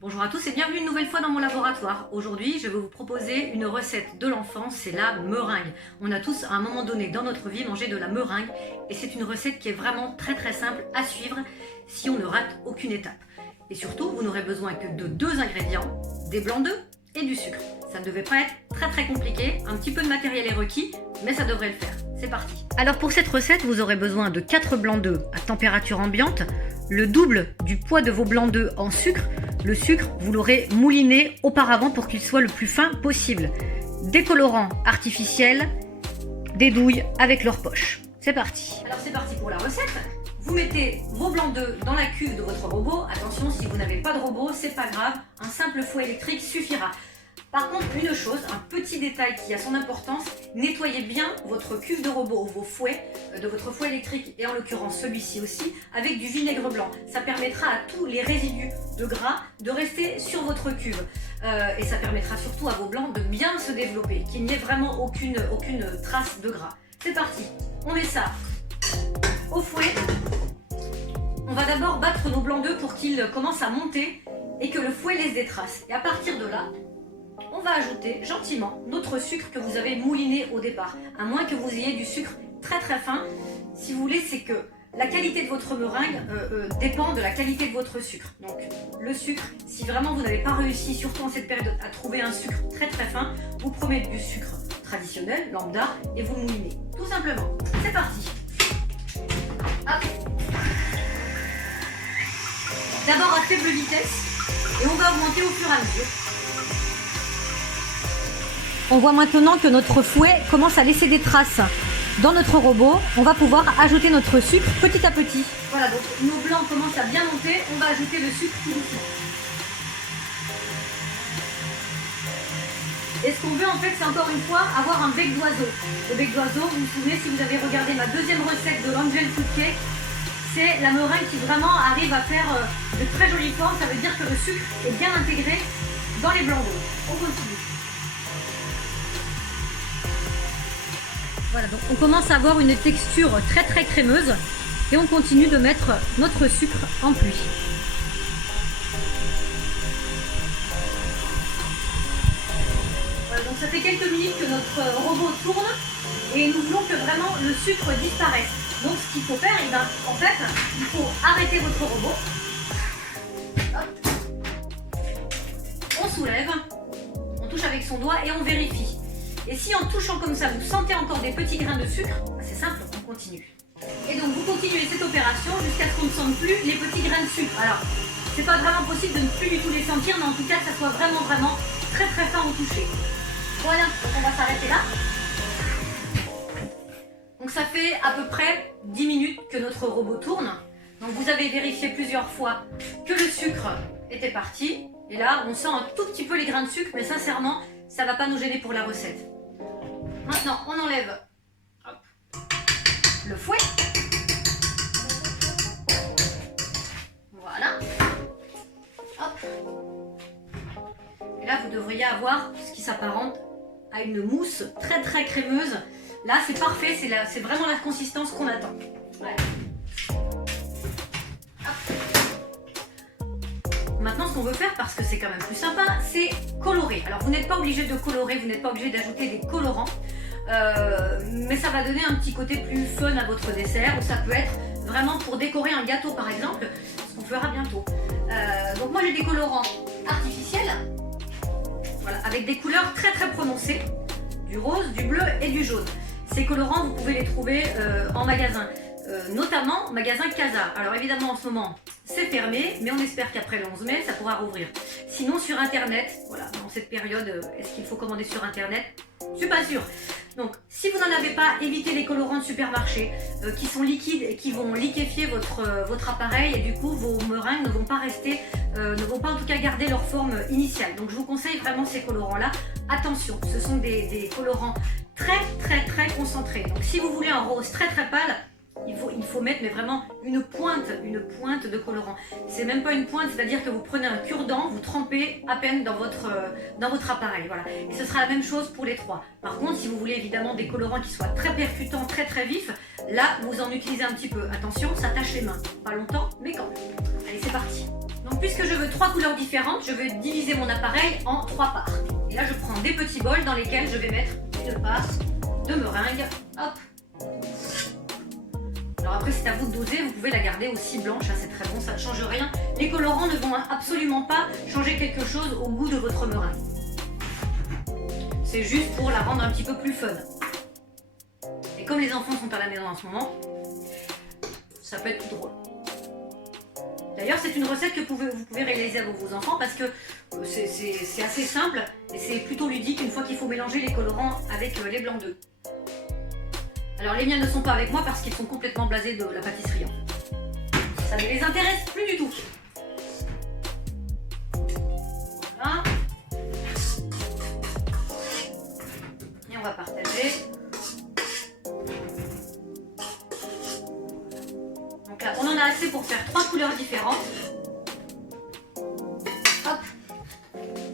Bonjour à tous et bienvenue une nouvelle fois dans mon laboratoire. Aujourd'hui, je vais vous proposer une recette de l'enfance, c'est la meringue. On a tous à un moment donné dans notre vie mangé de la meringue et c'est une recette qui est vraiment très simple à suivre si on ne rate aucune étape. Et surtout, vous n'aurez besoin que de 2 ingrédients, des blancs d'œufs et du sucre. Ça ne devait pas être très compliqué, un petit peu de matériel est requis, mais ça devrait le faire. C'est parti. Alors pour cette recette, vous aurez besoin de 4 blancs d'œufs à température ambiante, le double du poids de vos blancs d'œufs en sucre. Le sucre, vous l'aurez mouliné auparavant pour qu'il soit le plus fin possible. Des colorants artificiels, des douilles avec leur poche. C'est parti. Alors c'est parti pour la recette. Vous mettez vos blancs d'œufs dans la cuve de votre robot. Attention, si vous n'avez pas de robot, c'est pas grave, un simple fouet électrique suffira. Par contre, une chose, un petit détail qui a son importance, nettoyez bien votre cuve de robot ou vos fouets, de votre fouet électrique et en l'occurrence celui-ci aussi, avec du vinaigre blanc. Ça permettra à tous les résidus de gras de rester sur votre cuve. Et ça permettra surtout à vos blancs de bien se développer, qu'il n'y ait vraiment aucune trace de gras. C'est parti, on met ça au fouet. On va d'abord battre nos blancs d'œufs pour qu'ils commencent à monter et que le fouet laisse des traces. Et à partir de là, on va ajouter gentiment notre sucre que vous avez mouliné au départ. À moins que vous ayez du sucre très fin. Si vous voulez, c'est que la qualité de votre meringue dépend de la qualité de votre sucre. Donc le sucre, si vraiment vous n'avez pas réussi, surtout en cette période, à trouver un sucre très fin, vous prenez du sucre traditionnel, lambda, et vous le moulinez. Tout simplement. C'est parti. Hop. D'abord à faible vitesse et on va augmenter au fur et à mesure. On voit maintenant que notre fouet commence à laisser des traces dans notre robot. On va pouvoir ajouter notre sucre petit à petit. Voilà, donc nos blancs commencent à bien monter. On va ajouter le sucre tout doucement. Et ce qu'on veut en fait, c'est encore une fois avoir un bec d'oiseau. Le bec d'oiseau, vous vous souvenez, si vous avez regardé ma deuxième recette de l'Angel Food Cake, c'est la meringue qui vraiment arrive à faire de très jolies formes. Ça veut dire que le sucre est bien intégré dans les blancs d'œufs. On continue. Voilà, donc on commence à avoir une texture très crémeuse et on continue de mettre notre sucre en pluie. Voilà, donc ça fait quelques minutes que notre robot tourne et nous voulons que vraiment le sucre disparaisse. Donc ce qu'il faut faire, eh bien, en fait, il faut arrêter votre robot. Hop. On soulève, on touche avec son doigt et on vérifie. Et si en touchant comme ça, vous sentez encore des petits grains de sucre, c'est simple, on continue. Et donc vous continuez cette opération jusqu'à ce qu'on ne sente plus les petits grains de sucre. Alors, c'est pas vraiment possible de ne plus du tout les sentir, mais en tout cas, que ça soit vraiment très fin au toucher. Voilà, donc on va s'arrêter là. Donc ça fait à peu près 10 minutes que notre robot tourne. Donc vous avez vérifié plusieurs fois que le sucre était parti. Et là, on sent un tout petit peu les grains de sucre, mais sincèrement, ça ne va pas nous gêner pour la recette. Maintenant, on enlève le fouet. Voilà. Hop. Et là, vous devriez avoir ce qui s'apparente à une mousse très crémeuse. Là, c'est parfait, c'est vraiment la consistance qu'on attend. Voilà. Maintenant, ce qu'on veut faire, parce que c'est quand même plus sympa, c'est colorer. Alors, vous n'êtes pas obligé de colorer, vous n'êtes pas obligé d'ajouter des colorants, mais ça va donner un petit côté plus fun à votre dessert, ou ça peut être vraiment pour décorer un gâteau, par exemple, ce qu'on fera bientôt. Donc moi, j'ai des colorants artificiels, voilà, avec des couleurs très prononcées, du rose, du bleu et du jaune. Ces colorants, vous pouvez les trouver en magasin. Notamment magasin Casa. Alors évidemment en ce moment c'est fermé, mais on espère qu'après le 11 mai ça pourra rouvrir. Sinon sur internet, voilà, dans cette période, est-ce qu'il faut commander sur internet? Je suis pas sûre. Donc si vous n'en avez pas, évitez les colorants de supermarché qui sont liquides et qui vont liquéfier votre appareil et du coup vos meringues ne vont pas rester, ne vont pas en tout cas garder leur forme initiale. Donc je vous conseille vraiment ces colorants là. Attention, ce sont des colorants très concentrés. Donc si vous voulez un rose très pâle, il faut mettre mais vraiment une pointe de colorant. C'est même pas une pointe, c'est-à-dire que vous prenez un cure-dent, vous trempez à peine dans votre appareil. Voilà. Et ce sera la même chose pour les trois. Par contre, si vous voulez évidemment des colorants qui soient très percutants, très vifs, là vous en utilisez un petit peu. Attention, ça tâche les mains. Pas longtemps, mais quand même. Allez, c'est parti. Donc puisque je veux 3 couleurs différentes, je vais diviser mon appareil en 3 parts. Et là je prends des petits bols dans lesquels je vais mettre une part de meringue. Hop. Alors après c'est à vous de doser, vous pouvez la garder aussi blanche, hein, c'est très bon, ça ne change rien. Les colorants ne vont absolument pas changer quelque chose au goût de votre meringue. C'est juste pour la rendre un petit peu plus fun. Et comme les enfants sont à la maison en ce moment, ça peut être tout drôle. D'ailleurs, c'est une recette que vous pouvez réaliser avec vos enfants parce que c'est assez simple et c'est plutôt ludique une fois qu'il faut mélanger les colorants avec les blancs d'œufs. Alors les miens ne sont pas avec moi parce qu'ils sont complètement blasés de la pâtisserie. Ça ne les intéresse plus du tout. Voilà. Et on va partager. Donc là, on en a assez pour faire 3 couleurs différentes. Hop.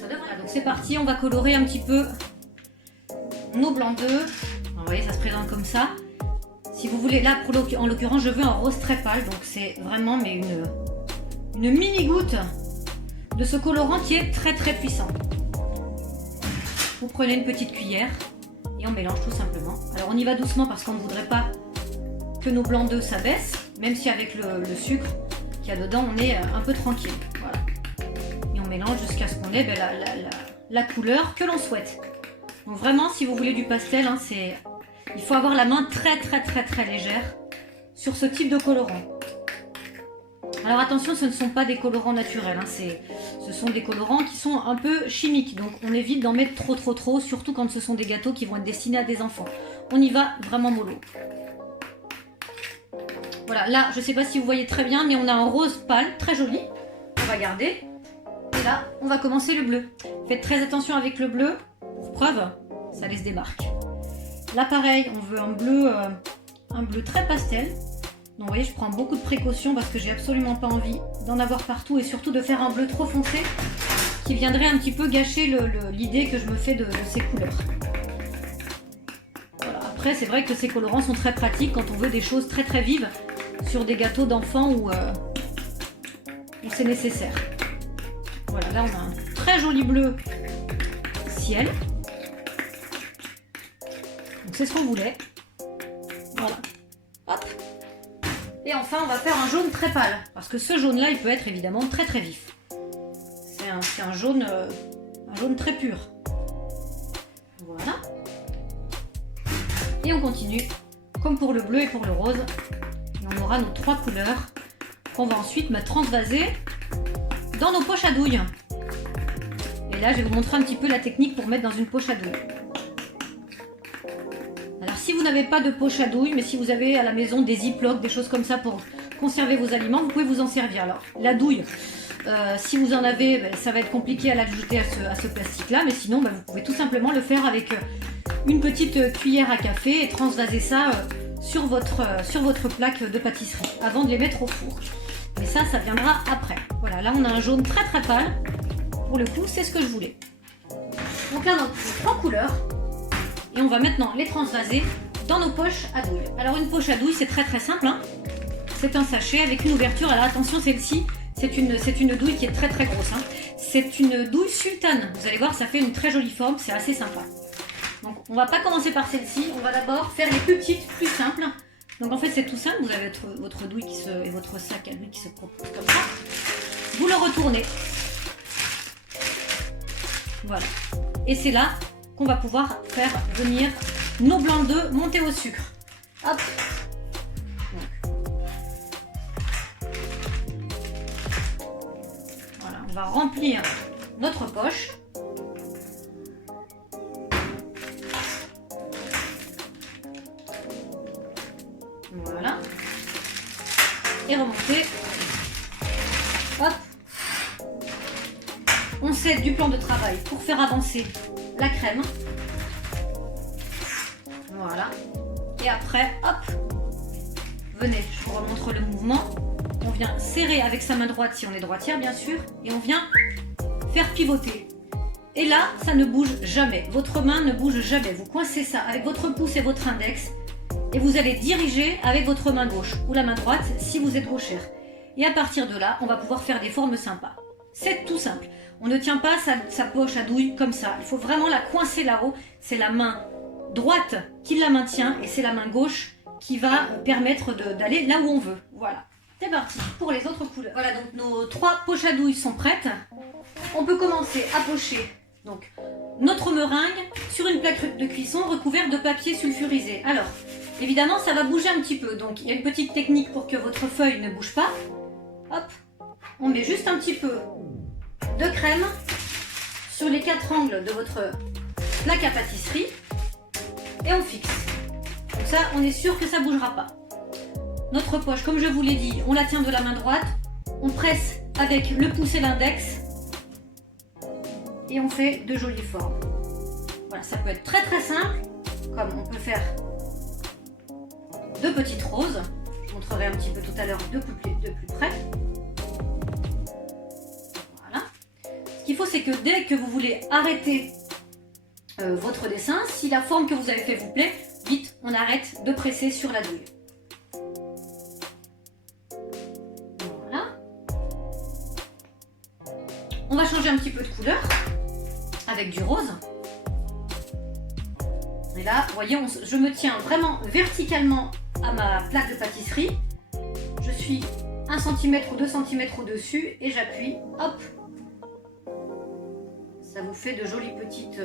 Ça devrait. Donc c'est parti, on va colorer un petit peu nos blancs d'œufs. Vous voyez, ça se présente comme ça. Si vous voulez, là, en l'occurrence, je veux un rose très pâle. Donc c'est vraiment mais une mini goutte de ce colorant qui est très très puissant. Vous prenez une petite cuillère et on mélange tout simplement. Alors on y va doucement parce qu'on ne voudrait pas que nos blancs d'œufs s'abaissent, même si avec le sucre qu'il y a dedans, on est un peu tranquille. Voilà. Et on mélange jusqu'à ce qu'on ait la couleur que l'on souhaite. Donc vraiment, si vous voulez du pastel, hein, il faut avoir la main très très très très légère sur ce type de colorant. Alors attention, ce ne sont pas des colorants naturels, hein, ce sont des colorants qui sont un peu chimiques. Donc on évite d'en mettre trop, surtout quand ce sont des gâteaux qui vont être destinés à des enfants. On y va vraiment mollo. Voilà, là, je ne sais pas si vous voyez très bien, mais on a un rose pâle, très joli. On va garder. Et là, on va commencer le bleu. Faites très attention avec le bleu. Pour preuve, ça laisse des marques. Là, pareil, on veut un bleu très pastel. Donc, vous voyez, je prends beaucoup de précautions parce que j'ai absolument pas envie d'en avoir partout et surtout de faire un bleu trop foncé qui viendrait un petit peu gâcher l'idée que je me fais de ces couleurs. Voilà. Après, c'est vrai que ces colorants sont très pratiques quand on veut des choses très très vives sur des gâteaux d'enfants où c'est nécessaire. Voilà, là, on a un très joli bleu ciel. Donc, c'est ce qu'on voulait. Voilà. Hop. Et enfin, on va faire un jaune très pâle, parce que ce jaune-là, il peut être évidemment très très vif. C'est un jaune très pur. Voilà. Et on continue, comme pour le bleu et pour le rose. Et on aura nos 3 couleurs qu'on va ensuite transvaser dans nos poches à douille. Et là, je vais vous montrer un petit peu la technique pour mettre dans une poche à douille. Alors si vous n'avez pas de poche à douille, mais si vous avez à la maison des ziplocs, des choses comme ça pour conserver vos aliments, vous pouvez vous en servir. Alors la douille, si vous en avez, ça va être compliqué à l'ajouter à ce plastique-là, mais sinon vous pouvez tout simplement le faire avec une petite cuillère à café et transvaser ça sur votre plaque de pâtisserie avant de les mettre au four. Mais ça viendra après. Voilà, là on a un jaune très très pâle. Pour le coup, c'est ce que je voulais. Donc là, on a 3 couleurs. Et on va maintenant les transvaser dans nos poches à douille. Alors une poche à douille, c'est très très simple. Hein. C'est un sachet avec une ouverture. Alors attention, celle-ci, c'est une douille qui est très très grosse. Hein. C'est une douille sultane. Vous allez voir, ça fait une très jolie forme. C'est assez sympa. Donc on va pas commencer par celle-ci. On va d'abord faire les plus petites, plus simples. Donc en fait, c'est tout simple. Vous avez votre douille et votre sac à douille qui se propose comme ça. Vous le retournez. Voilà. Et c'est là qu'on va pouvoir faire venir nos blancs d'œufs montés au sucre. Hop. Voilà, on va remplir notre poche. Voilà. Et remonter. Hop. On s'aide du plan de travail pour faire avancer la crème. Voilà. Et après, hop, venez, je vous remontre le mouvement. On vient serrer avec sa main droite si on est droitière bien sûr. Et on vient faire pivoter. Et là, ça ne bouge jamais. Votre main ne bouge jamais. Vous coincez ça avec votre pouce et votre index. Et vous allez diriger avec votre main gauche ou la main droite si vous êtes gauchère. Et à partir de là, on va pouvoir faire des formes sympas. C'est tout simple. On ne tient pas sa poche à douille comme ça. Il faut vraiment la coincer là-haut. C'est la main droite qui la maintient et c'est la main gauche qui va permettre d'aller là où on veut. Voilà. C'est parti pour les autres couleurs. Voilà, donc nos 3 poches à douille sont prêtes. On peut commencer à pocher donc notre meringue sur une plaque de cuisson recouverte de papier sulfurisé. Alors, évidemment, ça va bouger un petit peu. Donc, il y a une petite technique pour que votre feuille ne bouge pas. Hop, on met juste un petit peu de crème sur les 4 angles de votre plaque à pâtisserie et on fixe. Comme ça, on est sûr que ça ne bougera pas. Notre poche, comme je vous l'ai dit, on la tient de la main droite, on presse avec le pouce et l'index et on fait de jolies formes. Voilà, ça peut être très très simple, comme on peut faire de petites roses. Je vous montrerai un petit peu tout à l'heure de plus près. Voilà. Ce qu'il faut, c'est que dès que vous voulez arrêter votre dessin, si la forme que vous avez fait vous plaît, vite, on arrête de presser sur la douille. Voilà. On va changer un petit peu de couleur avec du rose. Et là, vous voyez, je me tiens vraiment verticalement à ma plaque de pâtisserie. Je suis 1 cm ou 2 cm au-dessus et j'appuie, hop. Ça vous fait de jolies petites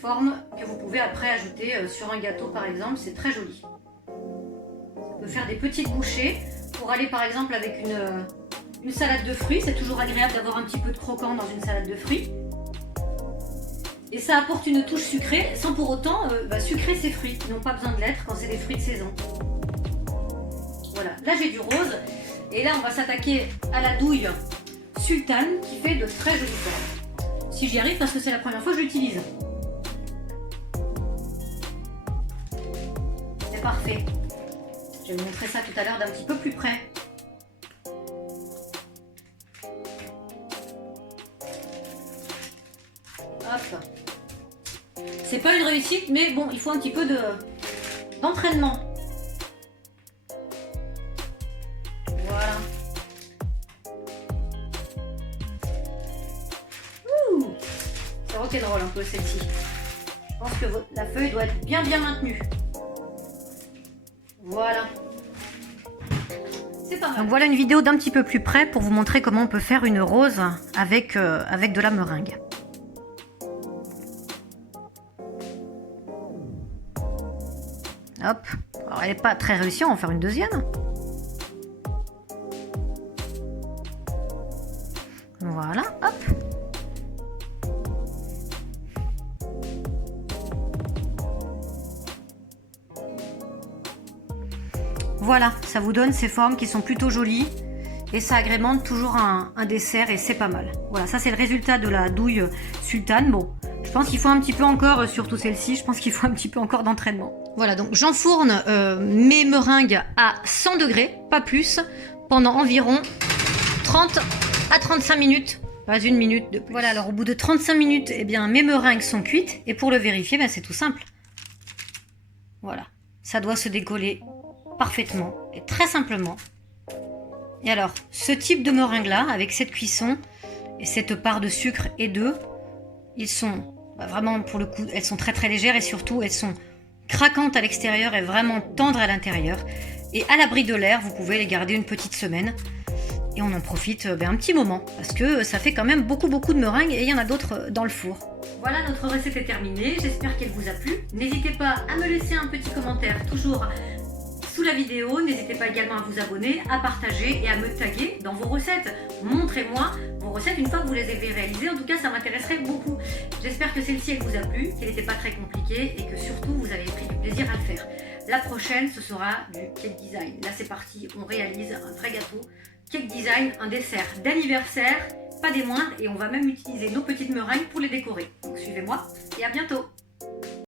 formes que vous pouvez après ajouter sur un gâteau par exemple, c'est très joli. On peut faire des petites bouchées pour aller par exemple avec une salade de fruits, c'est toujours agréable d'avoir un petit peu de croquant dans une salade de fruits. Et ça apporte une touche sucrée sans pour autant sucrer ces fruits qui n'ont pas besoin de l'être quand c'est des fruits de saison. Voilà, là j'ai du rose et là on va s'attaquer à la douille sultane qui fait de très jolies formes. Si j'y arrive parce que c'est la première fois que je l'utilise. C'est parfait. Je vais vous montrer ça tout à l'heure d'un petit peu plus près. Hop. C'est pas une réussite, mais bon, il faut un petit peu d'entraînement. Voilà. Ouh, c'est rock'n'roll un peu celle-ci. Je pense que la feuille doit être bien maintenue. Voilà. C'est pas mal. Donc voilà une vidéo d'un petit peu plus près pour vous montrer comment on peut faire une rose avec de la meringue. Hop, alors elle n'est pas très réussie, on va en faire une deuxième. Voilà, hop. Voilà, ça vous donne ces formes qui sont plutôt jolies et ça agrémente toujours un dessert et c'est pas mal. Voilà, ça c'est le résultat de la douille sultane. Bon, je pense qu'il faut un petit peu encore, surtout celle-ci, je pense qu'il faut un petit peu encore d'entraînement. Voilà, donc j'enfourne mes meringues à 100 degrés, pas plus, pendant environ 30 à 35 minutes, pas une minute de plus. Voilà, alors au bout de 35 minutes, eh bien, mes meringues sont cuites, et pour le vérifier, ben, c'est tout simple. Voilà, ça doit se décoller parfaitement, et très simplement. Et alors, ce type de meringue-là, avec cette cuisson, et cette part de sucre et d'œufs, ils sont vraiment, pour le coup, elles sont très très légères, et surtout, elles sont craquantes à l'extérieur et vraiment tendres à l'intérieur. Et à l'abri de l'air, vous pouvez les garder une petite semaine. Et on en profite un petit moment, parce que ça fait quand même beaucoup de meringues et il y en a d'autres dans le four. Voilà, notre recette est terminée, j'espère qu'elle vous a plu. N'hésitez pas à me laisser un petit commentaire, toujours sous la vidéo. N'hésitez pas également à vous abonner, à partager et à me taguer dans vos recettes. Montrez-moi vos recettes une fois que vous les avez réalisées. En tout cas, ça m'intéresserait beaucoup. J'espère que celle-ci, elle vous a plu, qu'elle n'était pas très compliquée et que surtout, vous avez pris du plaisir à le faire. La prochaine, ce sera du cake design. Là, c'est parti, on réalise un vrai gâteau. Cake design, un dessert d'anniversaire, pas des moindres, et on va même utiliser nos petites meringues pour les décorer. Donc suivez-moi et à bientôt!